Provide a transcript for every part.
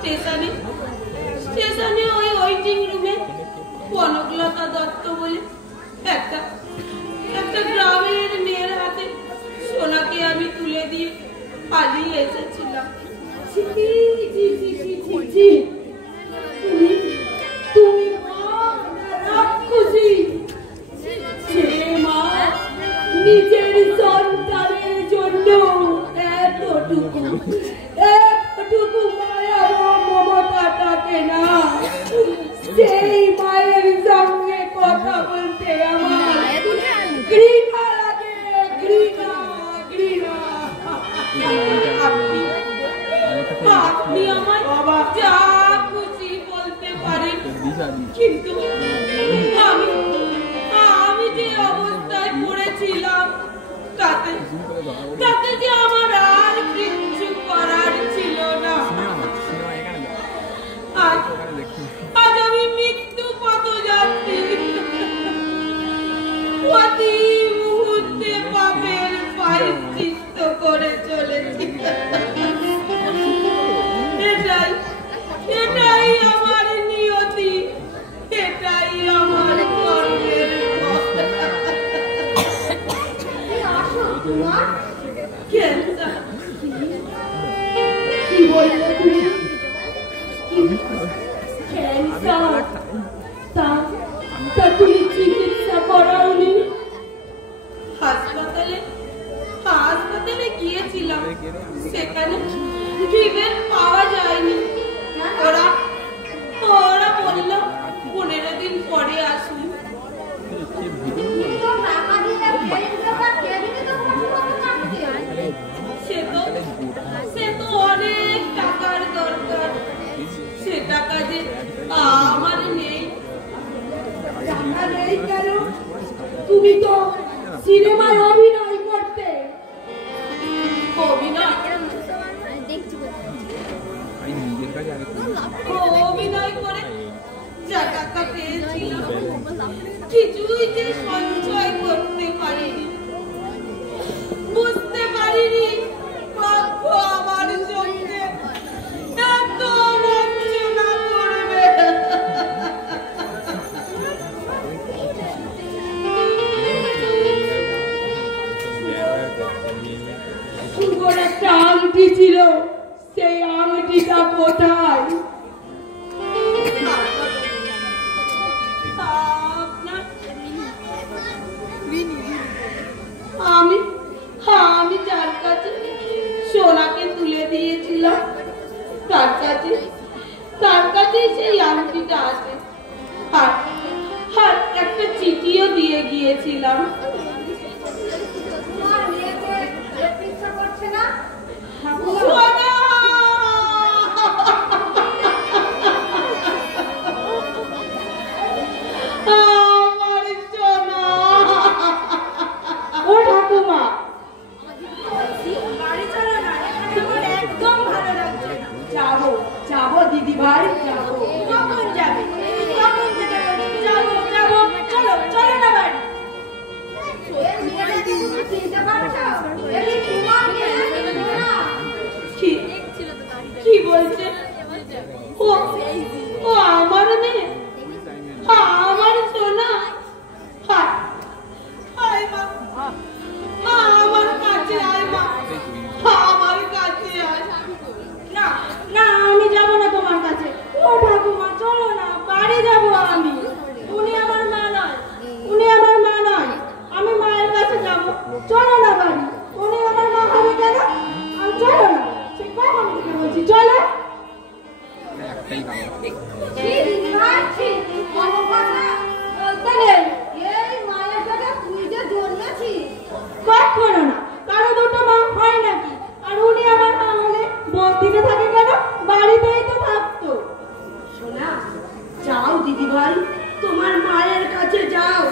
স্টেশনে স্টেশনে ওই ওয়েটিং রুমে কনকলতা দত্ত বলে একটা গ্রামের মেয়ের হাতে সোনাকে আমি তুলে দিয়ে পালিয়ে এসেছিলাম। তুমি রাক্ষসী, যে মা নিজের সন্তানের জন্য এতটুকু মায়া মমতাটাকে না, সেই মায়ের সঙ্গে কথা বলতে আমার ঘৃণা লাগে, ঘৃণা। আপনি আমায় যা খুশি বলতে পারেন, কিন্তু আমি যে অবস্থায় পড়েছিলাম তাতে যে আমার আর কিচ্ছু করার ছিল না। আজ আমি মৃত্যু পথ যাচ্ছি, প্রতি মুহূর্তে পাপের প্রায়শ্চিত্ত করে চলেছি। এটাই আমার নিয়তি, এটাই আমার কর্মের পথ। কি বললে তুমি? তা তুমি চিকিৎসা করাওনি? হাসপাতালে গিয়েছিলাম, সেখানে ট্রিটমেন্ট পাওয়া যায়নি। ওরা বলল 15 দিন পরে আসুন। সে তো অনেক টাকার দরকার, সে টাকা যে আমার নেই। টাকা নেই কেন? তুমি তো সিনেমায় অভিনয় করতে। অভিনয় করে যা টাকা পেয়েছিলাম কিছুই যে সঞ্চয় করতে পারিনি, বুঝতে পারিনি ভাগ্য আমার সঙ্গে এত বঞ্চনা করবে। সুন্দর একটা আংটি ছিল, সেই আংটিটা কোথায়? আমি যার কাছে সোনাকে তুলে দিয়েছিলাম তার কাছে সেই আংটিটা আছে, আর একটা চিঠিও দিয়ে গিয়েছিলাম। যাবো দিদি ভাই, যাবো। কখন যাবে? কখন যেতে বলছি? যাবো চলো চলো না বাড়ি। কি বলছে? ও আমার মেয়ে, আমার সোনা। আয় মা, আমার কাছে আয় মা, আমার কাছে আয়। না না, আমি যাবো না তোমার কাছে। ও ঠাকুমা চলো না, বাড়ি যাবো আমি। উনি আমার মা নয়, আমি মায়ের কাছে যাবো। চলো না বাড়ি, উনি আমার মা হবে কেন? চলো না, সে কখন থেকে বলছি চলো। কখনো না, কারো দুটো মা হয় নাকি? আর উনি আমার মা হলে বস্তিতে থাকে কেন? বাড়িতেই তো থাকতো। শোনা, যাও দিদি ভাই, তোমার মায়ের কাছে যাও।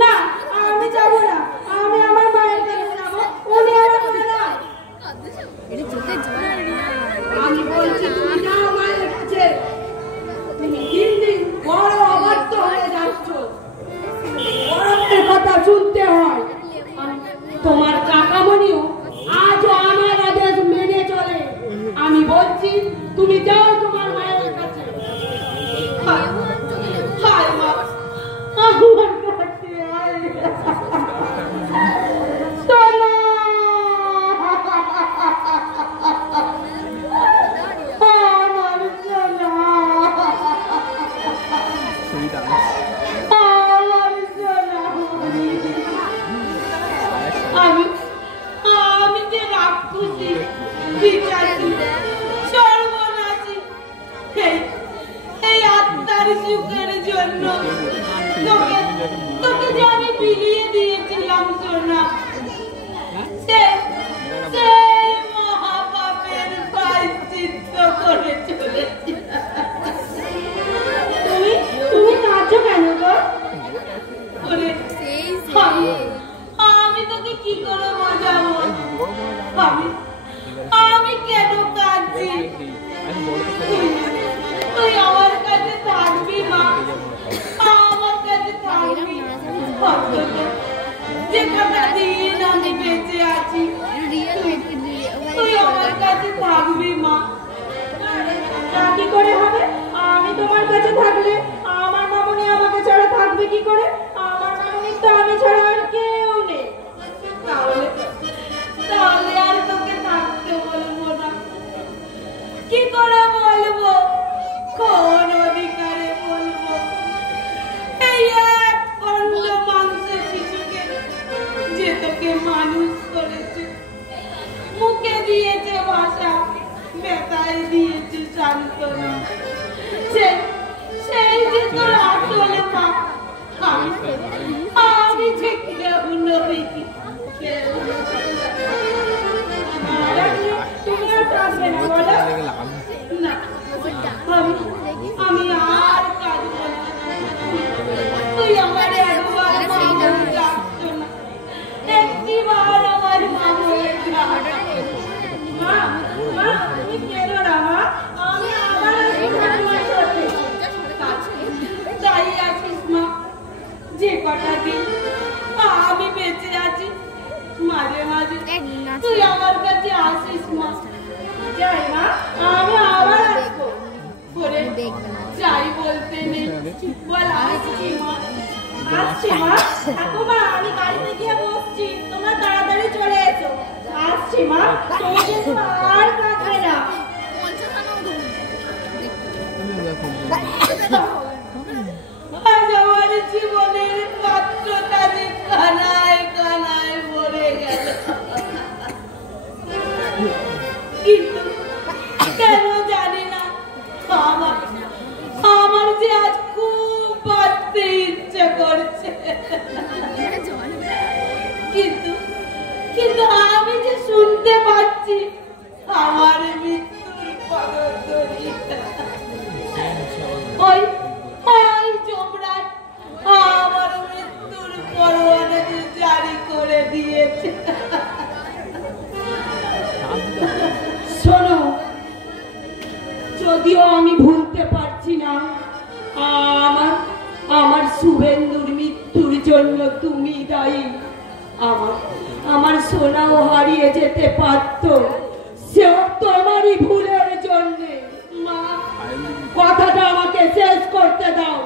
না, আমি যাবো না, আমি আমার মায়ের কাছে যাবো। উনি আমার মা নয়। আমি বলছি তুমি যাও মায়ের কাছে। তুমি সুখের জন্য তোকে তোকে যে আমি বিলিয়ে দিয়েছিলাম সোনা, সে মহাপাপের প্রায়শ্চিত্ত করে চলেছে। তুমি তুমি কাঁদছো কেন গো? আমি তোকে কি করে বোঝাবো? আমি কেন কাঁদছি? তুই আমার কাছে থাকবি মা, আমার কাছে থাকবি। যে কটা দিন আমি বেঁচে আছি তুই আমার কাছে থাকবি মা। তা কি করে হবে? আমি তোমার কাছে থাকলে আমার মামুনি আমাকে ছাড়া থাকবে কি করে? আমার মামুনি তো আমি ছাড়া আর কেউ নেই। তাহলে আর তোকে থাকতে বলবো না। কি করে বলবো? কোন অধিকারে বলবো? এই এক খণ্ড মাংসের শিশুকে যে তোকে মানুষ করেছে, মুখে দিয়েছে ভাষা, ব্যথায় দিয়েছে সান্ত্বনা, সেই যে তোর আসলে মা। আমি যে কেউ নই। তুমি আর কাঁদবে না বলো? না, আমি আর কাঁদবো না। তুই আমার একবার মা বলে ডাকতো না, একটিবার আমার মা বলে ডাকতো। মা, মা তুমি কেঁদো না মা, আমি আবার তাই আছিস মা। যে কটা দিন আমি বেঁচে আছি মাঝে মাঝে তুই আমার কাছে আসিস মা। যাই মা, আমি আবার আসবো। যাই বলতে নেই, বল আসছি মা। আসছি মা। ঠাকুমা আমি গাড়িতে গিয়ে বসছি, তোমরা তাড়াতাড়ি চলে এসো। আসছি মা, তুমি কিন্তু আর কাঁদবে না। আজ আমার জীবনের পাত্রটা যে কানায় কানায় ভরে গেল, কিন্তু কেন জানি না আমার যে আজ খুব বাঁচতে ইচ্ছে করছে। কিন্তু আমি যে শুনতে পাচ্ছি আমার মৃত্যুর পদধ্বনি। ওই যমরাজ আমার মৃত্যুর পরোয়ানা জারি করে দিয়েছে। শোনো, যদিও আমি ভুলতে পারছি না আমার শুভেন্দুর মৃত্যুর জন্য তুমি দায়ী। আমার সোনাও হারিয়ে যেতে পারত, সেও তোমারই ভুলের জন্য। মা, কথাটা আমাকে শেষ করতে দাও।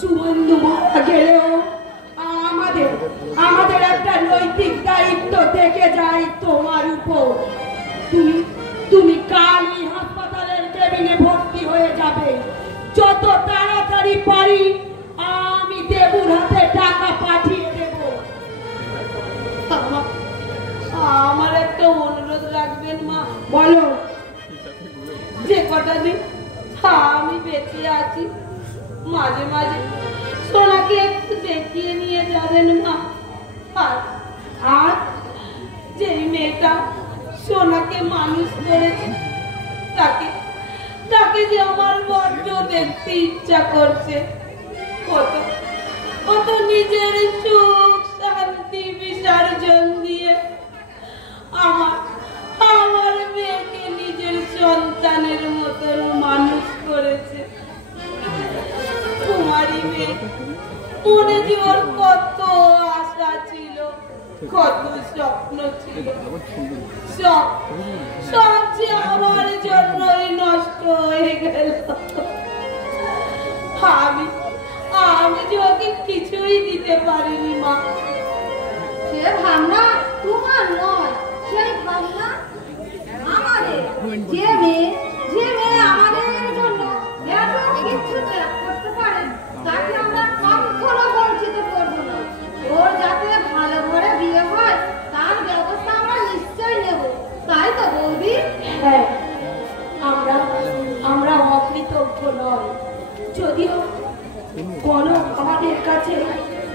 শুভেন্দু মারা গেলেও আমাদের একটা নৈতিক দায়িত্ব থেকে যায় তোমার উপর। তুমি কালই হাসপাতালের কেবিনে ভর্তি হয়ে যাবে। যত তাড়াতাড়ি পারি আমি দেবুর হাতে টাকা পাঠিয়ে দেব। আমার একটা অনুরোধ রাখবেন মা। বলো। যে কটা দিন আমি বেঁচে আছি মাঝে মাঝে সোনাকে একটু দেখিয়ে নিয়ে যাবেন মা। আর যে মেয়েটা সোনাকে মানুষ করেছে তাকে যে আমার বড্ড দেখতে ইচ্ছা করছে। কত নিজের সুখ শান্তি বিসর্জন দিয়ে আমার মেয়েকে নিজের সন্তানের মতন মানুষ করেছে। কুমারী মেয়ে, মনে যে ওর কত আশা ছিল, কত স্বপ্ন ছিল, সব যে আমার জন্যই নষ্ট হয়ে গেল। আমি যে ওকে কিছুই দিতে পারিনি মা। সে ভাবনা তোমার নয়, সেই ভাবনা আমাদের। যে মেয়ে আমাদের জন্য এত কিছু করতে পারে তাকে আমরা কখনো বঞ্চিত করব না। ওর যাতে ভালো ঘরে বিয়ে হয় তার ব্যবস্থা আমরা নিশ্চয়ই নেব, তাই তো বৌদি? হ্যাঁ, আমরা অকৃত যদিও কনক আমাদের কাছে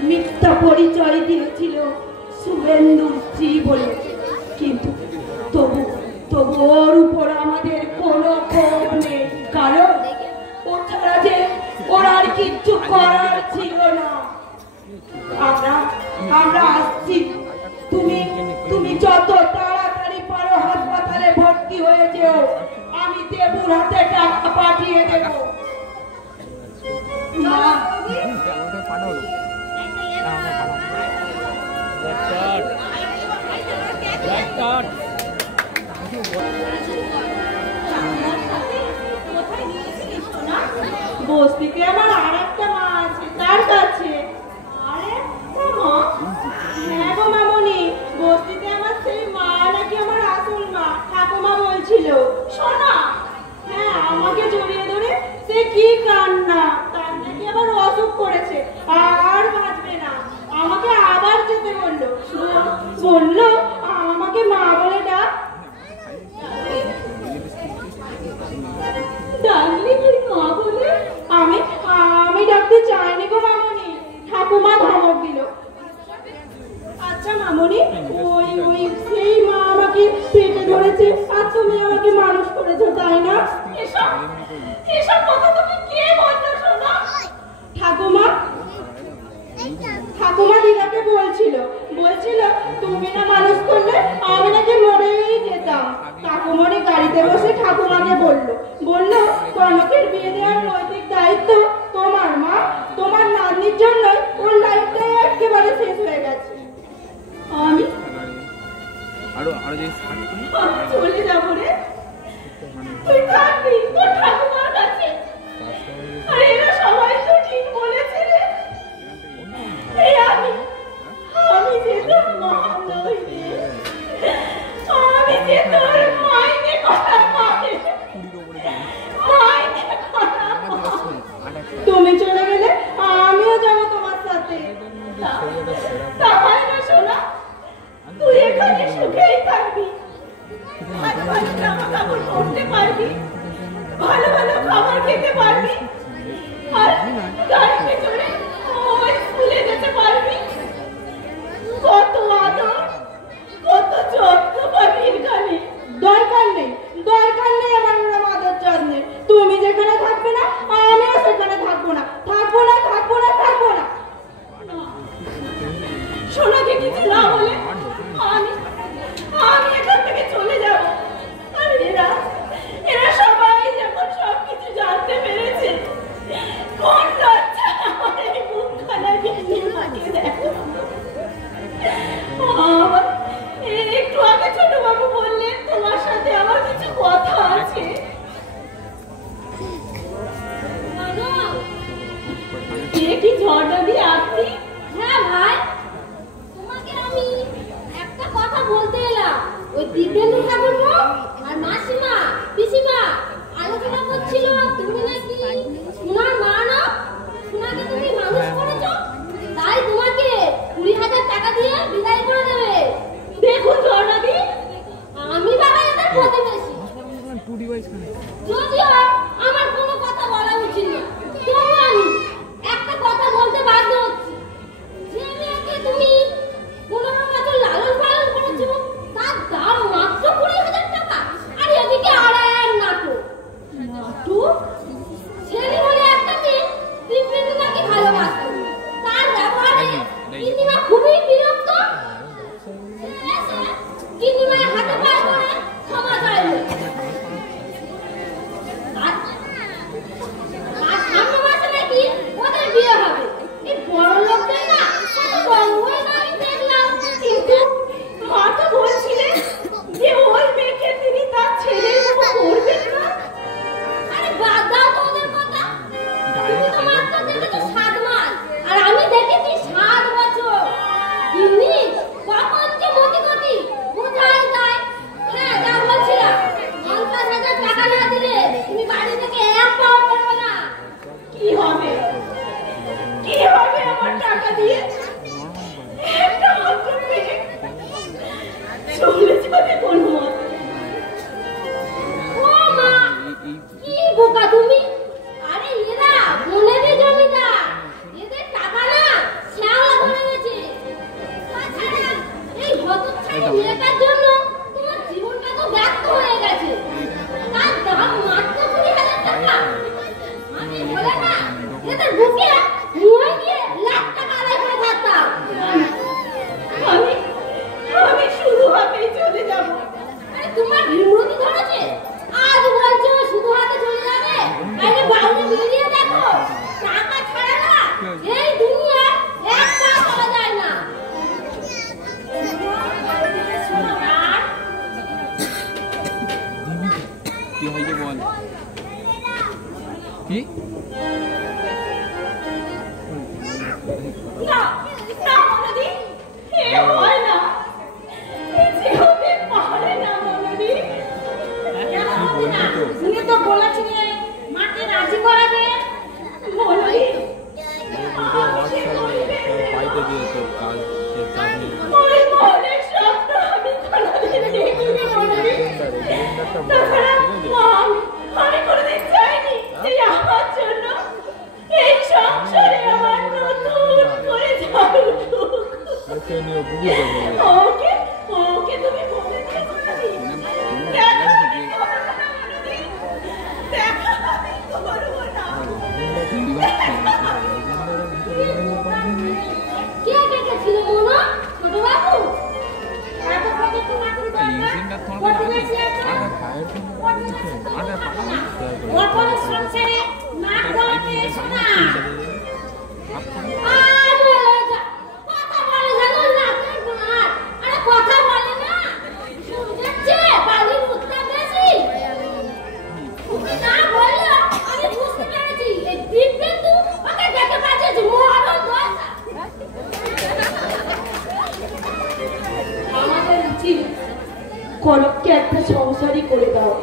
মিথ্যা পরিচয় দিয়েছিল শুভেন্দুর স্ত্রী বলে, কিন্তু তবু তবু ওর উপর আমাদের কোনো ক্ষোভ নেই, কারণ ও ছাড়া যে ওর আর কিচ্ছু করার ছিল না। আমরা আসছি, তুমি যত তাড়াতাড়ি পারো হাসপাতালে ভর্তি হয়ে যেও, আমি দেবুর হাতে টাকা পাঠিয়ে দেব। বস্তিতে আমার আর একটা মা আছে, তার কাছে। হ্যাঁ গো মামনি, বস্তিতে আমার সেই মা নাকি আমার আসল মা, ঠাকুমা বলছিল। শোনা, হ্যাঁ আমাকে জড়িয়ে ধরে সে কি কান্না, তার নাকি আবার অসুখ করেছে, আর বাঁচবে না। আমাকে আবার যেতে বললো, বললো আমাকে মা বলে ডাক। ডাকলি তুই মা বলে? আমি ডাকতে চাইনি গো মামনি, ঠাকুমা ধমক দিল। আচ্ছা মামনি, ওই সেই মা আমাকে পেটে ধরেছে আর তুমি আমাকে মানুষ করেছো, তাই না? এসব কথা তুমি কে বলছো শোনা? ঠাকুমা দিদাকে বলছিল তুমি না মানুষ করলে আমি নাকি মরেই যেতাম। ঠাকুমারে গাড়িতে বসে ঠাকুমাকে বললো কনকের বিয়ে দেওয়ার নৈতিক দায়িত্ব তোমার মা, তোমার নাতনির জন্যই ওর লাইফটাই একেবারে শেষ হয়ে গেছে। আমি চলে যাবো রে, তুই থাকবি তোর ঠাকুমার কাছে। আর এরা সবাই তো ঠিক বলেছে রে, আমি যে তোর মা নই রে, আমি যে তোর মাইনে কথা পাবে, মাইনে কথা। তুমি চলে গেলে আমিও যাবো তোমার সাথে, তাই না শোনা? তুই এখানে সুখেই থাকবি, ভালো ভালো জামা কাপড় পরতে পারবি, ভালো ভালো খাবার খেতে পারবি, আর গাড়িতে চড়ে ওই স্কুলে যেতে পারবি। কত আদর, কত যত্ন পাবি এখানে। দরকার নেই আমার ওরকম আদর যত্নের। তুমি যেখানে থাকবে না আমিও সেখানে থাকবো না। সোনাকে কিছু না বলে আমি এখান থেকে চলে যাব। আর এরা সবাই যখন সবকিছু জানতে পেরেছে, কোন লজ্জা আমার এই মুখখানা নিয়ে পাঠিয়ে দেখো। একটু আগে ছোট বাবু বললেন তোমার সাথে আমার কিছু কথা আছে। কি ঝড়টা দিয়ে আপনি? হ্যাঁ ভাই, তোমাকে আমি একটা কথা বলতে এলাম। ওই দিব্যেন্দু ঠাকুরপো আর মাসিমা পিসিমা আলোচনা করছিল তুমি নাকি সোনার মা না, সোনাকে তুমি মানুষ করেছো, তাই তোমাকে 20,000 টাকা দিয়ে বিদায় করে দেবে। দেখুন ঝর্ণাদি, আমি বাবা এদের প্রতিবেশী, যদিও আমার কোনো কথা বলা উচিত না, তবু আমি একটা কথা বলতে বাধ্য হচ্ছি। যে মেয়েকে তুমি 15 বছর লালন পালন করেছো, তার দাম মাত্র 20,000 টাকা। আর এদিকে আর এক নাটক। ছেলে বলে একটা মেয়ে দিব্যেন্দু তাকে ভালোবাসত, তার ব্যবহারে কিন্নিমা খুবই বিরক্ত। কিন্নিমার হাতে পায়ে পড়ে ক্ষমা চাইল। আর কি হয়েছে বল কি না না মনোদি এ হয় না এ হতে পারে না মনোদি কেন হবে না তুমি তো বলেছিলে মাকে রাজি করাবে মনোদি পাইতে দিয়েছে কাজ ওই মনের স্বপ্ন আমি কোনোদিন দেখিনি মনোদি আমি কোনোদিন চাইনি যে আমার জন্য এই সংসারে আমার নতুন করে ঝাড়ুক ওকে ওকে তুমি বলে দিয়েছো নাকি দেখো আমি করবো না মনোদি দেখো আমি করবো না কে কে ছিল মোনা ছোট বাবু এত কত তোমার ওর পরিশ্রম ছেড়ে নাক গলাতে এসো না কথা বলে জানো না তোমার আরে কথা বলে না শুনছে বাড়ির উত্তর বেশি না বললো আমি বুঝতে পেরেছি এই দিব্যেন্দু ওকে দেখে পাঠিয়েছি মহারণ দোষা আমাদের উচিত কনককে একটা সংসারই করে দাও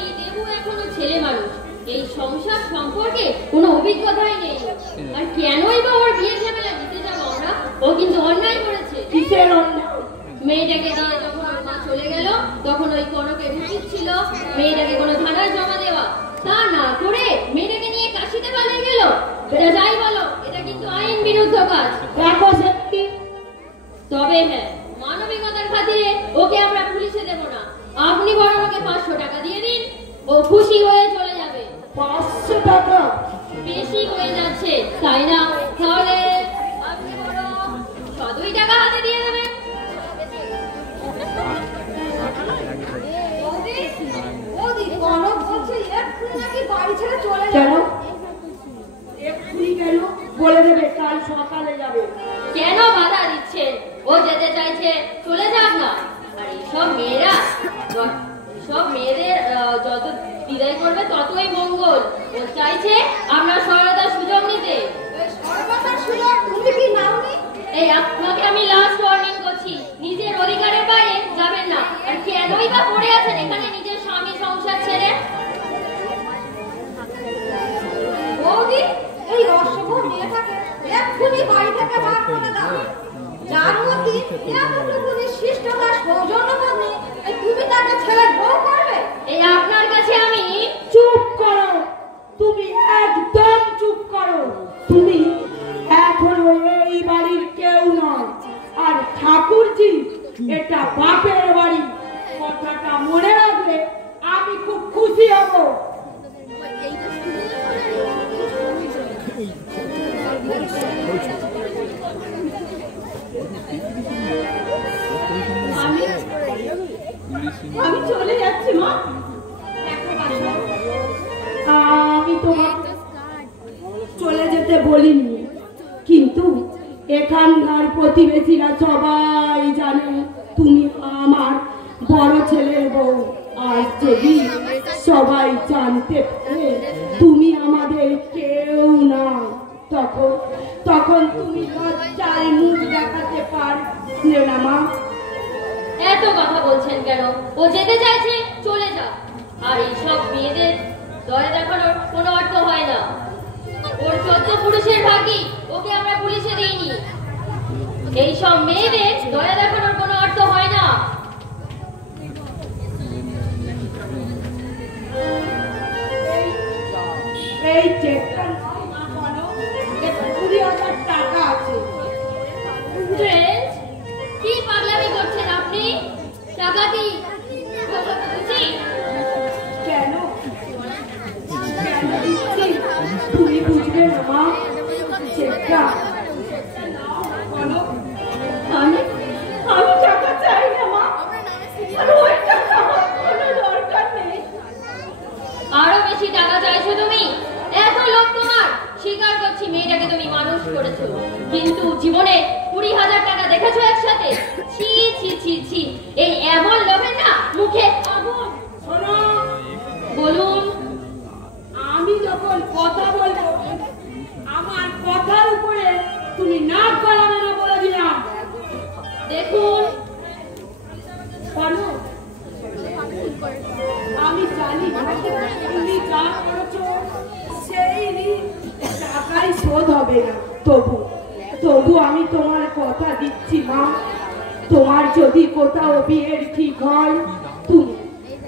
এই দেবু এখনো ছেলে মানুষ এই সংসার সম্পর্কে কোনো অভিজ্ঞতাই নেই আর কেনই বা ওর বিয়ে ঝামেলা দিতে যাবো আমরা ও কিন্তু অন্যায় করেছে কিসের অন্যায় মেয়েটাকে দিয়ে যখন ওর মা চলে গেল তখন ওই কনকের উচিত ছিল মেয়েটাকে কোনো থানায় জমা দেওয়া তা না করে মেয়েটাকে নিয়ে কাশিতে পালিয়ে গেল এটা যাই বলো এটা কিন্তু আইন বিরুদ্ধ কাজ দেখো সত্যি তবে হ্যাঁ মানবিকতার খাতিরে ওকে আমরা পুলিশে দেব না আপনি বরং ওকে 500 টাকা দিয়ে দিন ও খুশি হয়ে চলে যাবে 500 টাকা বেশি হয়ে যাচ্ছে তাই না তাহলে আপনি বরং 102 টাকা হাতে দিয়ে দেবেন ওদি কনক বলছে এক্ষুনি নাকি বাড়ি ছেড়ে চলে যাবে এক্ষুনি কেন বলে দেবে কাল সকালে যাবে কেন বাধা দিচ্ছেন ও যেতে চাইছে চলে যাক না আর এইসব মেয়েরা সব মেয়েদের যত বিদায় করবে ততই মঙ্গল ও চাইছে আমরা সরলতার সুযোগ নিতে সর্বদার সুযোগ তুমি কি নাওনি এই আপনাকে আমি লাস্ট ওয়ার্নিং করছি নিজের অধিকারের বাইরে যাবেন না আর কেনই বা পড়ে আছেন এখানে নিজের স্বামী সংসার ছেড়ে বৌদি এই অশুভ মেয়েটাকে এক্ষুনি বাড়ি থেকে বার করে দাও যার মধ্যে এতটুকুনি শিষ্টতা সৌজন্যবোধ নেই তুমি তাকে ছেড়ে বউ করবে এই আপনার কাছে আমি চুপ করো তুমি একদম চুপ করো তুমি এখনো এই বাড়ির কেউ নয় আর ঠাকুরজি এটা বাপের বাড়ি কথাটা মনে রাখলে আমি খুব খুশি হব আমি চলে যাচ্ছি মা আমি তোমাকে চলে যেতে বলিনি কিন্তু এখানকার প্রতিবেশীরা সবাই জানে তুমি আমার বড় ছেলের বউ আর যদি সবাই জানতে পারে তুমি আমাদের কেউ না তখন তখন তুমি লজ্জায় মুখ দেখাতে পারবে না মা এত কথা বলছেন কেন ও যেতে চাইছে চলে যাক আর এইসব মেয়েদের দয়া দেখানোর কোনো অর্থ হয় না ওর 14 পুরুষের ভাগই ওকে আমরা পুলিশে দিইনি এইসব মেয়েদের দয়া দেখানোর কোনো অর্থ হয় না এই চেকটা নাও মা বলো এতে 20,000 টাকা আছে ফ্রেন্ড কি পাগলামি করছেন আপনি টাকাটি কেন দিচ্ছি তুমি বুঝবে না মা চেকটা আমি আমি টাকা চাই না মা আর ওই টাকা আমার কোনো দরকার নেই আরো বেশি টাকা চাইছো তুমি এত লোক তোমার স্বীকার করছি মেয়েটাকে তুমি মানুষ করেছো কিন্তু জীবনে 20,000 টাকা দেখেছো একসাথে ছি ছি ছি ছি এই এমন লোভের না তুমি যা করেছো সেই ঋণ টাকাই শোধ হবে না। তবু আমি তোমার কথা দিচ্ছি মা, তোমার যদি কোথাও বিয়ের ঠিক হয়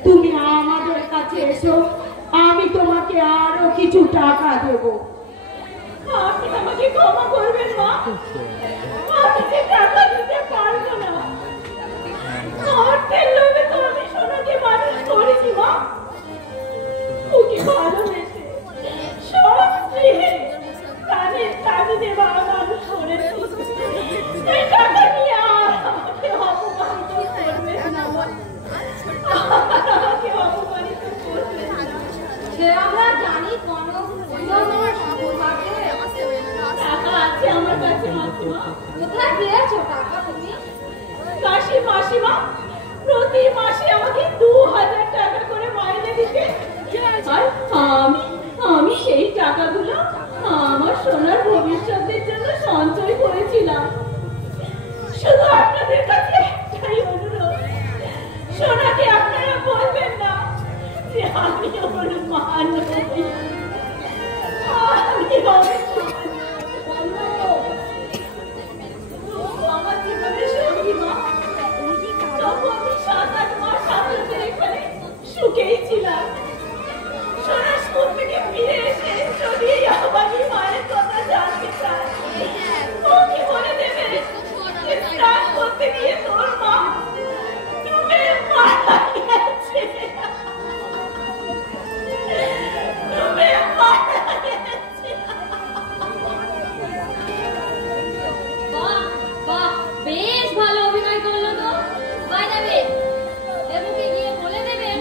তুমি আমাদের কাছে এসো, আমি তোমাকে আরো কিছু টাকা দেবো। আপনি আমাকে ক্ষমা করবেন মা, আমি যে টাকা দিতে পারবো না। অর্থের লোভে তো আমি সোনাকে মানুষ করেছি মা, ওকে ভালোবেসে সব প্রাণের কাজে দেওয়া মানুষ করেছি। এই টাকা নিয়ে আমাকে অপমানিত করবেন না, আমাকে অপমানিত করবেন না। সে আমরা জানি কনক টাকা আছে আমার কাছে মাসিমা। কোথায় পেয়েছো টাকা তুমি? মাসিমা প্রতি মাসে আমাকে 2000 টাকা করে মাইনে দিতে, আর আমি সেই টাকাগুলো আমার সোনার ভবিষ্যতের জন্য সঞ্চয় করেছিলাম। শুধু আপনাদের কাছে একটাই অনুরোধ, সোনাকে আপনারা বলবেন না যে আমি ওর মা নই। আমি আমার জীবনের সঙ্গী মা। তখন আমি 7-8 মাস আপনাদের এখানে সুখেই ছিলাম। সোনা স্কুল থেকে ফিরে এসে যদি আমারই মায়ের কথা জানতে চায়, ওকে বলে দেবে যে স্নান করতে গিয়ে তোর মা ডুবে মারা গেছে। ডুবে মারা গেছে। বাহ বাহ, বেশ ভালো অভিনয় করলো তো। বাই দ্য ওয়ে, দেবুকে গিয়ে বলে দেবেন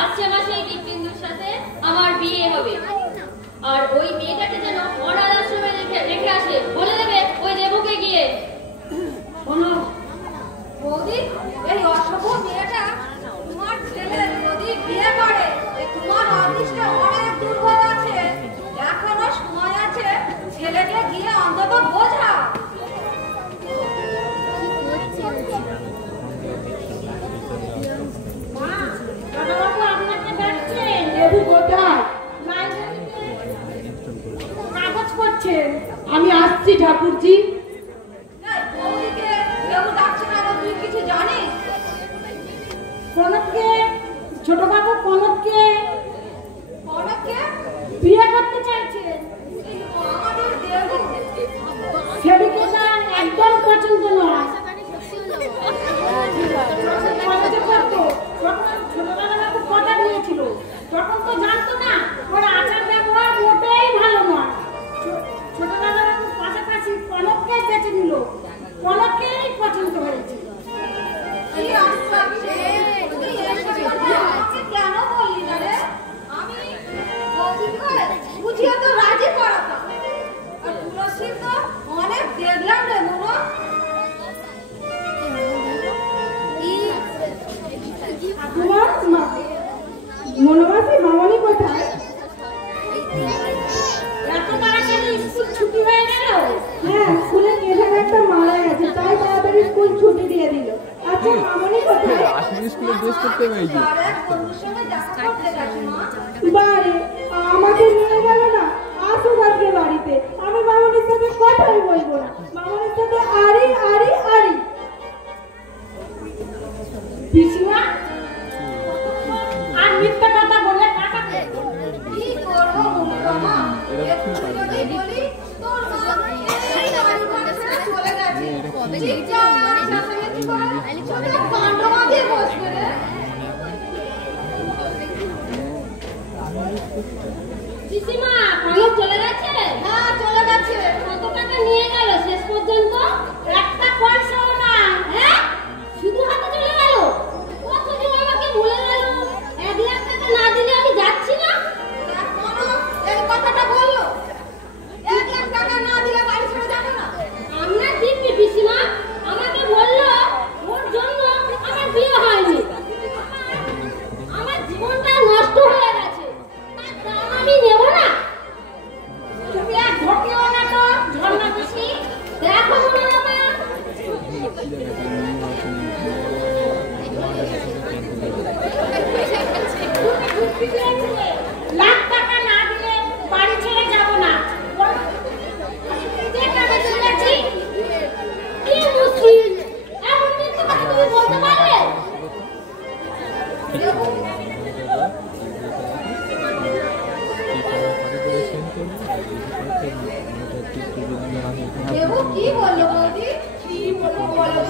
আসছে মাসে এই দিকবিন্দুর সাথে আমার বিয়ে হবে, আর ওই মেয়েটাকে যেন অনাথ আশ্রমে রেখে আসে বলে দেবে ওই দেবুকে গিয়ে। শোনো বৌদি, এই অসভ্য মেয়েটা তোমার ছেলে যদি বিয়ে করে, তোমার অদৃষ্টে অনেক দুর্ভোগ আছে, এখনো সময় আছে, ছেলেকে গিয়ে অন্তত বোঝা। মা, দাদাবাবু আপনাকে ডাকছেন। দেবু কোথায়? কাগজ করছেন। আমি আসছি ঠাকুরজি। বৌদিকে কেউ ডাকছে না, তুই কিছু জানিস? কনককে, ছোট বাবু কনককে কনককে বিয়ে করতে চাইছে। আমাদের দেবু সেদিকে তার একদম পছন্দ নয়। কলেজে পড়তো, তখন ছোট দাদাবাবু কথা দিয়েছিল, তখন তো জানতো না ওর আচার ব্যবহার মোটেই ভালো নয়। ছোট দাদাবাবু পাশাপাশি কনককে বেছে নিল, কনককেই পছন্দ হয়েছে। কি আশ্চর্য! তুই এসব কথা আমাকে কেন বললি না রে? আমি বৌদিকে বুঝিয়ে তো রাজি করাতাম। আর তুলসীর তো অনেক দেখলাম রে মনো। তোমার মনোবাসী মামনি কোথায়? এত তাড়াতাড়ি স্কুল ছুটি হয়ে গেল? হ্যাঁ, স্কুলে কেভাবে একটা মারা গেছে, তাই তাড়াতাড়ি স্কুল ছুটি দিয়ে দিল। আচ্ছা মামনি কোথায়? আসলে স্কুলে ড্রেস করতে পেরেছি। বন্ধুর সঙ্গে দেখা করতে গেছে মা। বাড়ি আমাকে নিয়ে গেল না, আসুক আজকে বাড়িতে। আমি মামনির সাথে কথাই বলবো না, মামনির সাথে আরি আরি আরি। পিসিমা আর মিথ্যা কথা বলে টাকা দেবো। কি করবো মা? একটু যদি বলি তোর মা এই বাড়ি ঘর ছেড়ে চলে গেছে। ঠিক যা আমার শাশুড়ি করে ছোট কাণ্ডমা দিয়ে বসবে রে। পিসিমা, কনক চলে গেছে? হ্যাঁ, চলে গেছে। কত টাকা নিয়ে গেল শেষ পর্যন্ত? একটা পয়সাও না। হ্যাঁ, শুধু হাতে চলে গেল? কতদিন আমাকে বলে গেল 1 লাখ টাকা না দিলে আমি যাচ্ছি না। এখনো এই কথাটা বললো 1 লাখ টাকা না দিলে বাড়ি ছেড়ে যাবে না। আমরা দিব্যি পিসিমা, আমাকে বললো ওর জন্য আমার বিয়ে হয়নি, আমার জীবনটা নষ্ট হয়ে গেছে, তার দাম আমি নেব না। তুমি আর ঢোকেও না তো ঝর্ণা পিসি। দেখো মনে হবে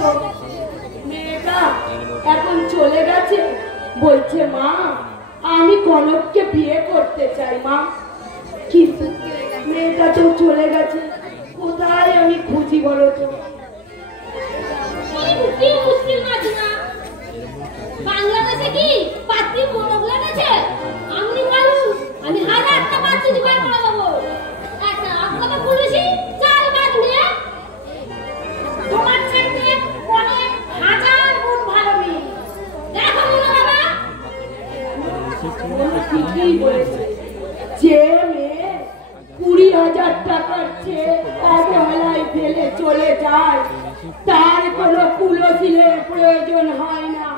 হতো। মেয়েটা এখন চলে গেছে, বলছে মা আমি কনককে বিয়ে করতে চাই মা। কিন্তু মেয়েটা তো চলে গেছে, কোথায় আমি খুঁজি বলো তো? কি মুশকিল মাঝিমা, বাংলাদেশে কি পাত্রী মোরগ লেগেছে? আমি বলুন আমি হাজারটা পাত্রী জোগাড় করে দেবো। একটা আপনাকে পুলিশি চাল বাদ নিয়ে তোমার চাইতে অনেক হাজার গুণ ভালো মেয়ে। দেখো মনে বাবা, ঠিকই বলেছে, যে মেয়ে 20,000 টাকার চেয়ে অবহেলায় ফেলে চলে যায় তার কোনো কুলশীলের প্রয়োজন হয় না।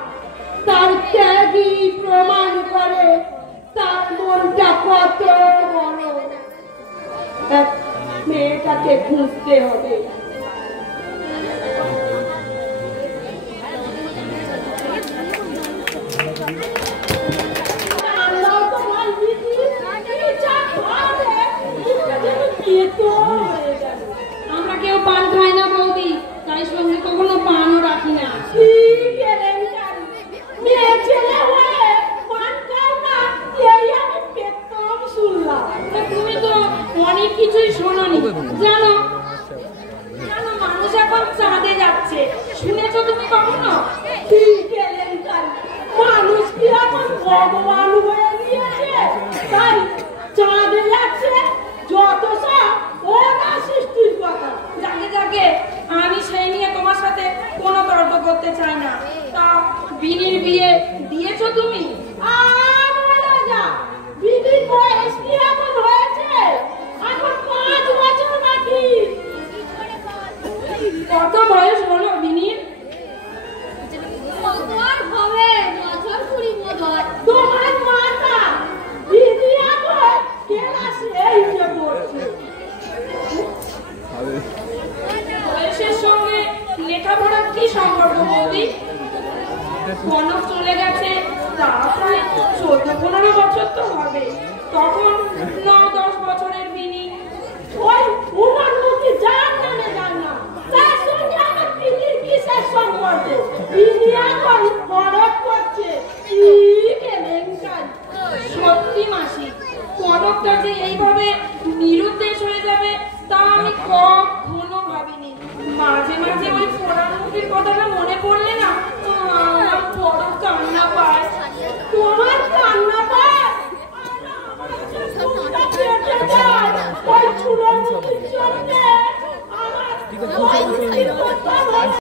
তার ত্যাগই প্রমাণ করে তার মনটা কত বড়। এক মেয়েটাকে খুঁজতে হবে। আমরা কেউ পান খাই না বৌদি, তাই সঙ্গে কখনো পানও রাখি না। তুমি তো অনেক কিছুই শোনোনি জানো। জানো মানুষ এখন চাঁদে যাচ্ছে, শুনেছো তুমি কখনো? মানুষ কি এখন ভগবান হয়ে গিয়েছে তাই চাঁদে যাচ্ছে? যত সব ওরা সৃষ্টির কথা। যাকে যাকে আমি সেই নিয়ে তোমার সাথে কোনো তর্ক করতে চাই না। তা বিনির বিয়ে দিয়েছো তুমি? আর বলো যা, বিবির বয়স কি এখন হয়েছে? এখন 5 বছর বাকি। কত বয়স হলো বিনির? কত আর হবে, বছর 20 বোধহয়। তোমার মাথা বিবি এখন ক্লাসে 8-এ পড়ছে। বয়সের সঙ্গে লেখাপড়ার কি সম্পর্ক বৌদি? কনক চলে গেছে তা প্রায় 14-15 বছর তো হবে। তখন 9-10 বছরের বিনি। ওই উনার মুখে যার নামে জানা তার সঙ্গে আমার বিবির কিসের সম্পর্ক? বিবি এখন পরখ করছে। কি কেলেঙ্কারি! সত্যি মাসি, কনকটা যে এইভাবে নিরুদ্দেশ হয়ে যাবে তা আমি কখনো ভাবিনি। মাঝে মাঝে ওই পোড়ামুখীর কথাটা মনে পড়লে না আমার বড় কান্না পায়। তোমার কান্না পায়? ওই চুলোর মুখের জন্যে আমার